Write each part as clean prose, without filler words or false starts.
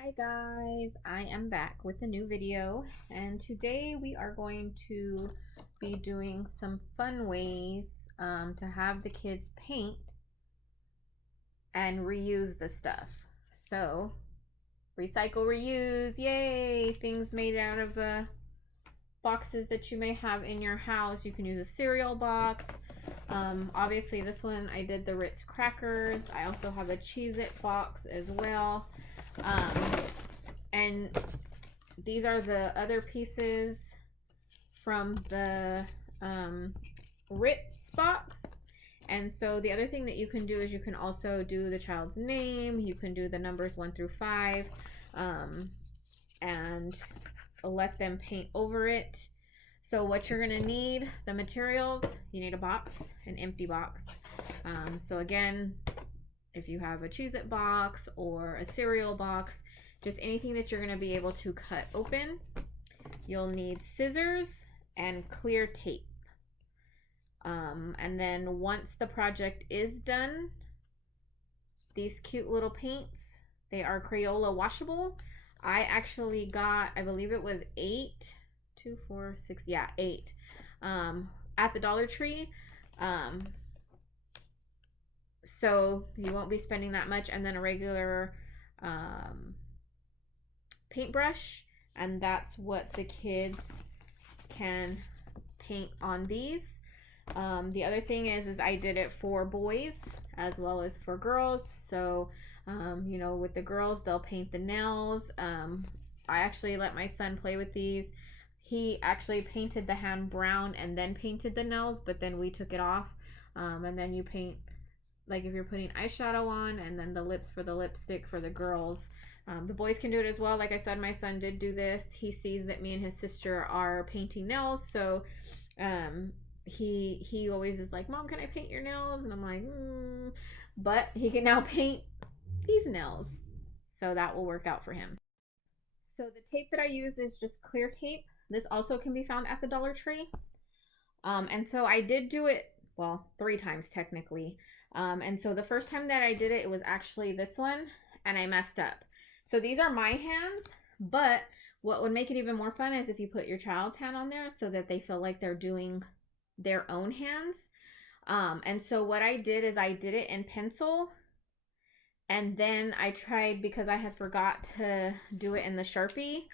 Hi guys, I am back with a new video, and today we are going to be doing some fun ways to have the kids paint and reuse the stuff. So recycle, reuse, yay! Things made out of boxes that you may have in your house. You can use a cereal box. Obviously this one I did the Ritz crackers. I also have a Cheez-It box as well. And these are the other pieces from the Ritz box. And so the other thing that you can do is you can also do the child's name. You can do the numbers 1 through 5 and let them paint over it. So what you're going to need, the materials, you need a box, an empty box. So again, if you have a Cheez-It box or a cereal box, just anything that you're going to be able to cut open. You'll need scissors and clear tape. And then once the project is done, these cute little paints, they are Crayola washable. I actually got, I believe it was 8, 2, 4, 6, yeah, 8 at the Dollar Tree. So you won't be spending that much, and then a regular paintbrush, and that's what the kids can paint on these. The other thing is I did it for boys as well as for girls. So you know, with the girls, they'll paint the nails. I actually let my son play with these. He actually painted the hand brown and then painted the nails, but then we took it off. And then you paint, like if you're putting eyeshadow on, and then the lips for the lipstick for the girls. The boys can do it as well. Like I said, my son did do this. He sees that me and his sister are painting nails, so he always is like, Mom, can I paint your nails? And I'm like, but he can now paint these nails, so that will work out for him. So the tape that I use is just clear tape. This also can be found at the Dollar Tree. And so I did do it, well, 3 times technically. And so the first time that I did it, it was actually this one, and I messed up. So these are my hands, but what would make it even more fun is if you put your child's hand on there so that they feel like they're doing their own hands. And so what I did is I did it in pencil, and then I tried, because I had forgot to do it in the Sharpie,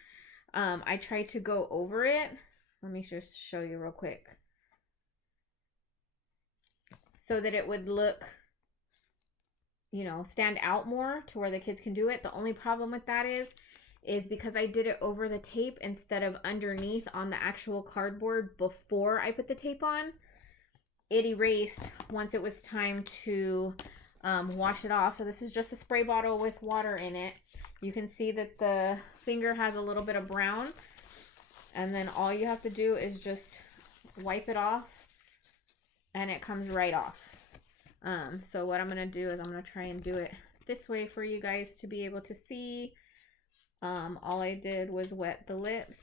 I tried to go over it. Let me just show you real quick, so that it would look, you know, stand out more to where the kids can do it. The only problem with that is because I did it over the tape instead of underneath on the actual cardboard before I put the tape on, it erased once it was time to wash it off. So this is just a spray bottle with water in it. You can see that the finger has a little bit of brown, and then all you have to do is just wipe it off, and it comes right off. So what I'm going to do is I'm going to try and do it this way for you guys to be able to see. All I did was wet the lips.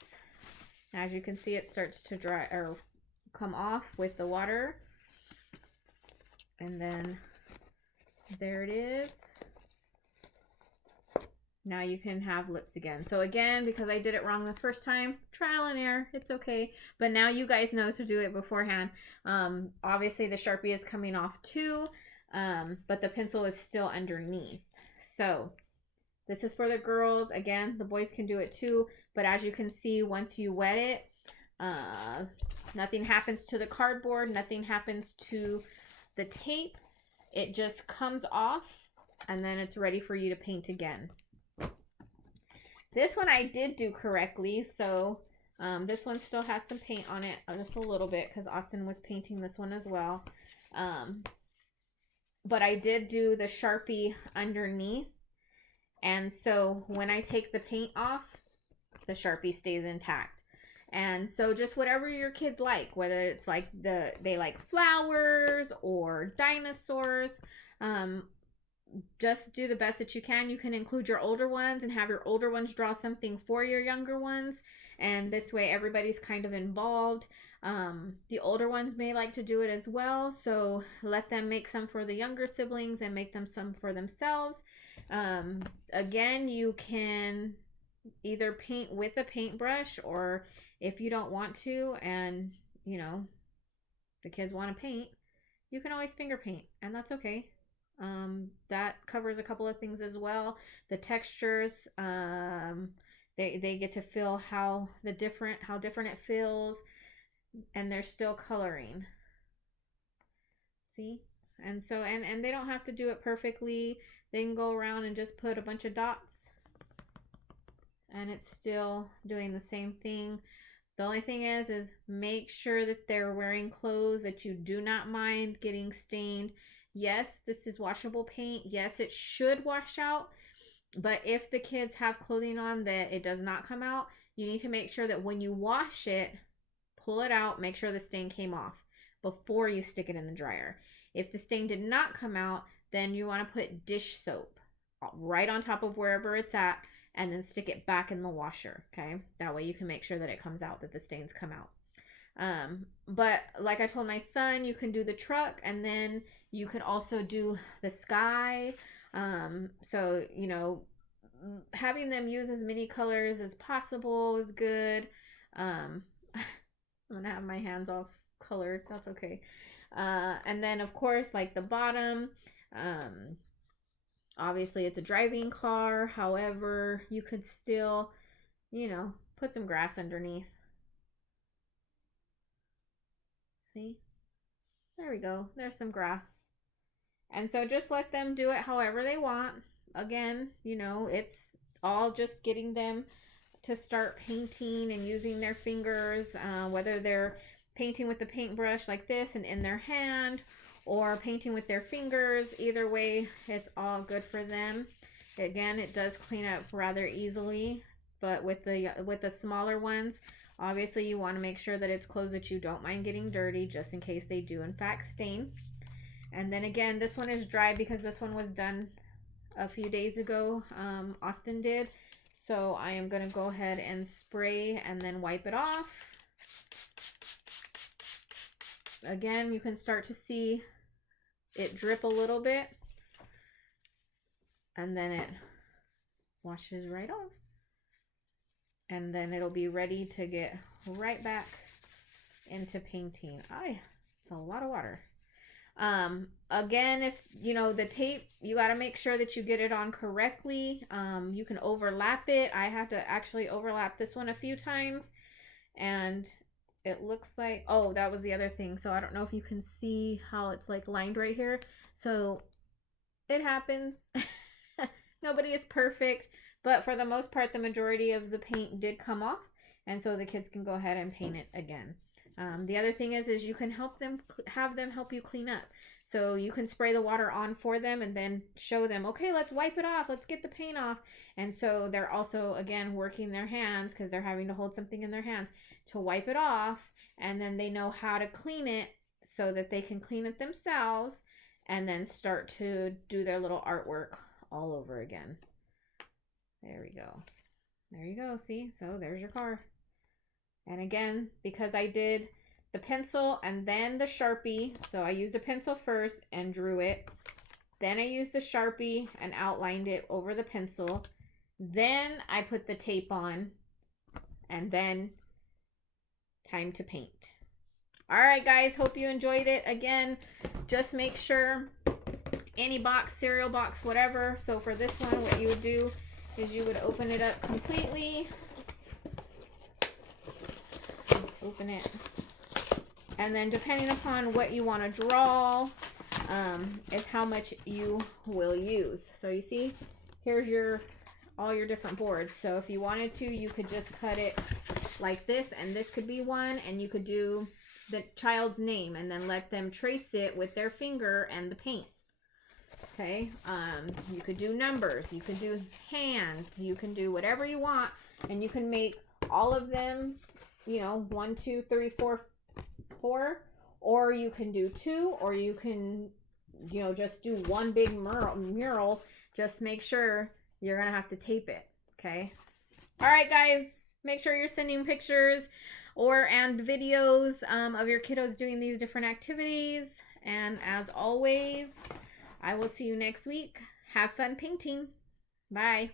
As you can see, it starts to dry or come off with the water. And then there it is. Now you can have lips again. So again, because I did it wrong the first time, trial and error, it's okay. But now you guys know to do it beforehand. Obviously the Sharpie is coming off too, but the pencil is still underneath. So this is for the girls. Again, the boys can do it too, but as you can see, once you wet it, nothing happens to the cardboard, nothing happens to the tape. It just comes off, and then it's ready for you to paint again. This one I did do correctly, so this one still has some paint on it, just a little bit, because Austin was painting this one as well. But I did do the Sharpie underneath, and so when I take the paint off, the Sharpie stays intact. And so just whatever your kids like, whether it's like they like flowers or dinosaurs, just do the best that you can. You can include your older ones and have your older ones draw something for your younger ones, and this way everybody's kind of involved. The older ones may like to do it as well, so let them make some for the younger siblings and make them some for themselves. Again, you can either paint with a paintbrush, or if you don't want to and you know the kids want to paint, you can always finger paint, and that's okay. That covers a couple of things as well. The textures, they get to feel how different it feels, and they're still coloring. See? And so and they don't have to do it perfectly. They can go around and just put a bunch of dots, and it's still doing the same thing. The only thing is make sure that they're wearing clothes that you do not mind getting stained. Yes, this is washable paint. Yes, it should wash out. But if the kids have clothing on that it does not come out, you need to make sure that when you wash it, pull it out, make sure the stain came off before you stick it in the dryer. If the stain did not come out, then you want to put dish soap right on top of wherever it's at, and then stick it back in the washer. Okay, that way you can make sure that it comes out, that the stains come out. But like I told my son, you can do the truck, and then you could also do the sky. So you know, having them use as many colors as possible is good. I'm gonna have my hands off colored, that's okay. And then of course, like the bottom, obviously it's a driving car. However, you could still, you know, put some grass underneath. See? There we go. There's some grass. And so just let them do it however they want. Again, you know, it's all just getting them to start painting and using their fingers, whether they're painting with the paintbrush like this and in their hand, or painting with their fingers. Either way, it's all good for them. Again, it does clean up rather easily, but with the smaller ones, obviously you want to make sure that it's clothes that you don't mind getting dirty, just in case they do in fact stain. And then again, this one is dry because this one was done a few days ago. Austin did. So I am going to go ahead and spray and then wipe it off. Again, you can start to see it drip a little bit, and then it washes right off, and then it'll be ready to get right back into painting. It's a lot of water. Again, if you know the tape, you got to make sure that you get it on correctly. You can overlap it. I have to actually overlap this one a few times, and it looks like, oh, that was the other thing. So I don't know if you can see how it's like lined right here. So it happens. Nobody is perfect, but for the most part, the majority of the paint did come off, and so the kids can go ahead and paint it again. The other thing is you can have them help you clean up. So you can spray the water on for them and then show them, okay, let's wipe it off. Let's get the paint off. And so they're also, again, working their hands, because they're having to hold something in their hands to wipe it off. And then they know how to clean it so that they can clean it themselves and then start to do their little artwork all over again. There we go. There you go. See? So there's your car. And again, because I did the pencil and then the Sharpie, so I used a pencil first and drew it. Then I used the Sharpie and outlined it over the pencil. Then I put the tape on, and then time to paint. All right, guys, hope you enjoyed it. Again, just make sure any box, cereal box, whatever. So for this one, what you would do is you would open it up completely. Open it, and then depending upon what you want to draw, is how much you will use. So you see, here's all your different boards. So if you wanted to, you could just cut it like this, and this could be one, and you could do the child's name and then let them trace it with their finger and the paint. Okay, you could do numbers, you could do hands, you can do whatever you want, and you can make all of them, you know, 1, 2, 3, 4, 4, or you can do 2, or you can, you know, just do one big mural. Just make sure you're gonna have to tape it. Okay. All right, guys, make sure you're sending pictures and videos of your kiddos doing these different activities. And as always, I will see you next week. Have fun painting. Bye.